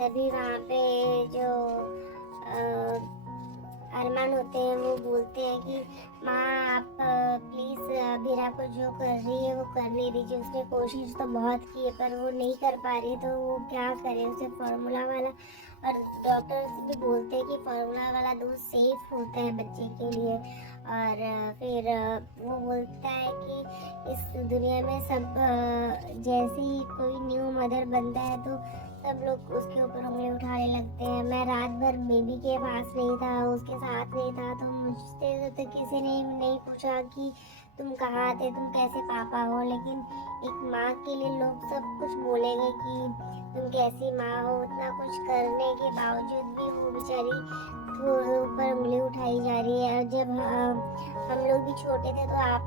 तभी वहाँ पे जो अरमान होते हैं वो बोलते हैं कि माँ आप प्लीज़ अभीरा को जो कर रही है वो करने दीजिए। उसने कोशिश तो बहुत की है पर वो नहीं कर पा रही, तो वो क्या करे, उसे फार्मूला वाला। और डॉक्टर भी बोलते हैं कि फार्मूला वाला दूध सेफ होता है बच्चे के लिए। और फिर वो बोलता है कि इस दुनिया में सब जैसे ही कोई न्यू मदर बनता है तो सब लोग उसके ऊपर उंगली उठाने लगते हैं। मैं रात भर बेबी के पास नहीं था, उसके साथ नहीं था, तो मुझसे तो किसी ने नहीं पूछा कि तुम कहाँ थे, तुम कैसे पापा हो। लेकिन एक माँ के लिए लोग सब कुछ बोलेंगे कि तुम कैसी माँ हो। इतना कुछ करने के बावजूद भी वो बेचारी ऊपर उंगली उठाई जा रही है। और जब हम लोग भी छोटे थे तो आप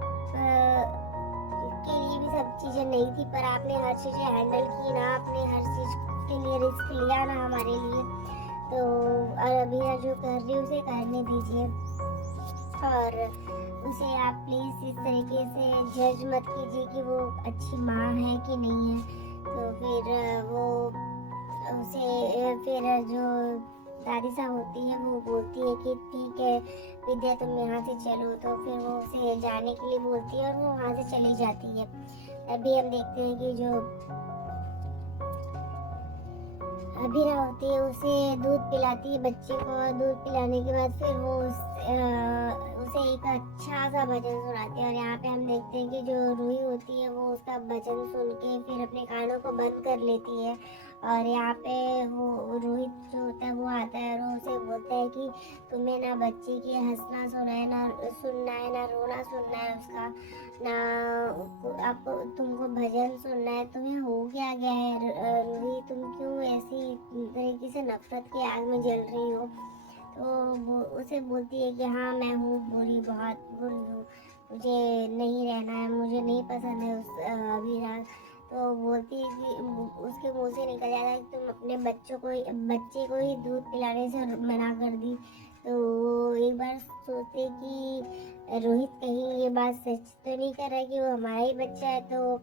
के लिए भी सब चीज़ें नहीं थी, पर आपने हर चीज़ें हैंडल की ना, आपने हर चीज़ के लिए रिस्क लिया ना हमारे लिए। तो अभी जो कर रही है उसे करने दीजिए, और उसे आप प्लीज़ इस तरीके से जज मत कीजिए कि वो अच्छी माँ है कि नहीं है। तो फिर वो उसे फिर जो दादी साहब होती है वो बोलती है कि ठीक है विद्या तुम यहाँ से चलो। तो फिर वो उसे जाने के लिए बोलती है और वो वहाँ से चली जाती है। अभी हम देखते हैं कि जो अभीरा होती है उसे दूध पिलाती है बच्चे को, और दूध पिलाने के बाद फिर वो उसे एक अच्छा सा भजन सुनाती है। और यहाँ पे हम देखते हैं कि जो रूही होती है वो उसका भजन सुन के फिर अपने कानों को बंद कर लेती है। और यहाँ पे वो रोहित जो होता है वो आता है और उसे बोलता है कि तुम्हें ना बच्चे की हंसना सुनना है, ना रोना सुनना है उसका, ना आपको तुमको भजन सुनना है। तुम्हें हो क्या गया है रूही, तुम क्यों ऐसी तरीके से नफरत की आग में जल रही हो। तो वो उसे बोलती है कि हाँ मैं हूँ बुरी, बहुत बुरी हूँ, मुझे नहीं रहना है, मुझे नहीं पसंद है उस अभीरा। तो बोलती है कि उसके मुंह से निकल जाता है कि तुम अपने बच्चे को ही दूध पिलाने से मना कर दी। तो वो एक बार सोचते कि रोहित कहीं ये बात सच तो नहीं कर रहा कि वो हमारा ही बच्चा है। तो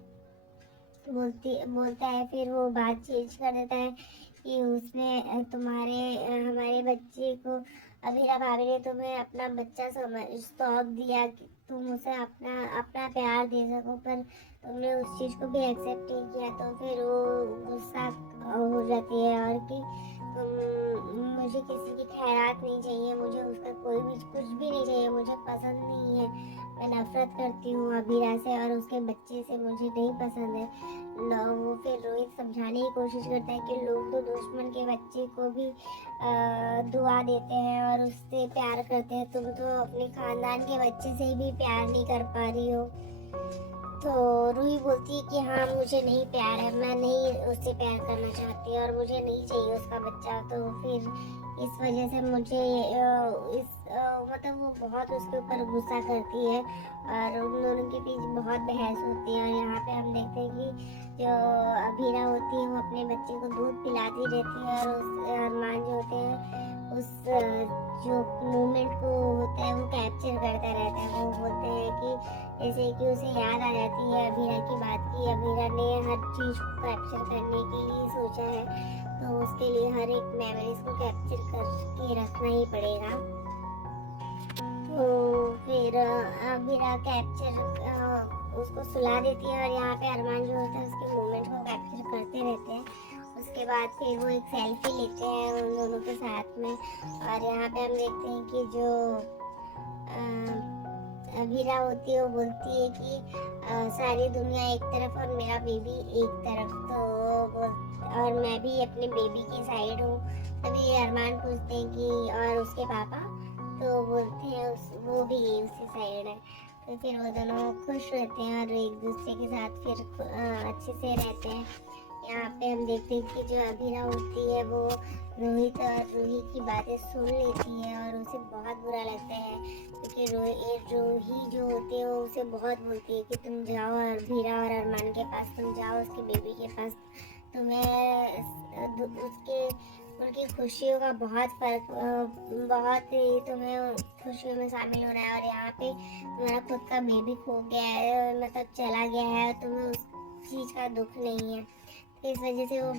बोलता है, फिर वो बात चेंज कर देता है कि उसने हमारे बच्चे को अभीरा भाभी ने तुम्हें अपना बच्चा सौंप दिया कि तुम उसे अपना अपना प्यार दे सको, पर तुमने उस चीज़ को भी एक्सेप्ट नहीं किया। तो फिर वो गुस्सा हो जाती है और कि मुझे किसी की खैरात नहीं चाहिए, मुझे उसका कोई भी कुछ भी नहीं चाहिए, मुझे पसंद नहीं है, मैं नफरत करती हूँ अभीरा से और उसके बच्चे से, मुझे नहीं पसंद है। वो फिर रोहित समझाने की कोशिश करता है कि लोग तो दुश्मन के बच्चे को भी दुआ देते हैं और उससे प्यार करते हैं, तुम तो अपने खानदान के बच्चे से भी प्यार नहीं कर पा रही हो। तो रूही बोलती है कि हाँ मुझे नहीं प्यार है, मैं नहीं उससे प्यार करना चाहती और मुझे नहीं चाहिए उसका बच्चा। तो फिर इस वजह से मुझे मतलब वो बहुत उसके ऊपर गुस्सा करती है और उन दोनों के बीच बहुत बहस होती है। और यहाँ पे हम देखते हैं कि जो अभीरा होती है वो अपने बच्चे को दूध पिलाती रहती है और उस अरमान जो होते हैं उस जो मोमेंट को होता है वो कैप्चर करता रहता है। वो बोलते हैं कि जैसे कि उसे याद आ जाती है अभीरा की बात की अभीरा ने हर चीज़ को कैप्चर करने के लिए सोचा है, तो उसके लिए हर एक मेमोरीज को कैप्चर करके रखना ही पड़ेगा। तो फिर अभीरा उसको सुला देती है और यहाँ पे अरमान जो होता है उसके मोमेंट को कैप्चर करते रहते हैं। उसके बाद फिर वो एक सेल्फी लेते हैं उन दोनों के साथ में। और यहाँ पे हम देखते हैं कि जो अभीरा होती है वो बोलती है कि सारी दुनिया एक तरफ और मेरा बेबी एक तरफ, तो और मैं भी अपने बेबी की साइड हूँ। तभी अरमान पूछते हैं कि और उसके पापा, तो बोलते हैं वो भी उसी साइड है। तो फिर वो दोनों खुश रहते हैं और एक दूसरे के साथ फिर अच्छे से रहते हैं। यहाँ पे हम देखते हैं कि जो अभीरा होती है वो रोहित और रूही की बातें सुन लेती है और उसे बहुत बुरा लगता है क्योंकि रूही जो होती है वो उसे बहुत बोलती है कि तुम जाओ और अभीरा और अरमान के पास, तुम जाओ उसके बेबी के पास, तुम्हें उसके उनकी खुशियों का बहुत ही तुम्हें खुशियों में शामिल होना है। और यहाँ पे तुम्हारा खुद का बेबी खो गया है, मतलब चला गया है, तुम्हें उस चीज़ का दुख नहीं है। इस वजह से वो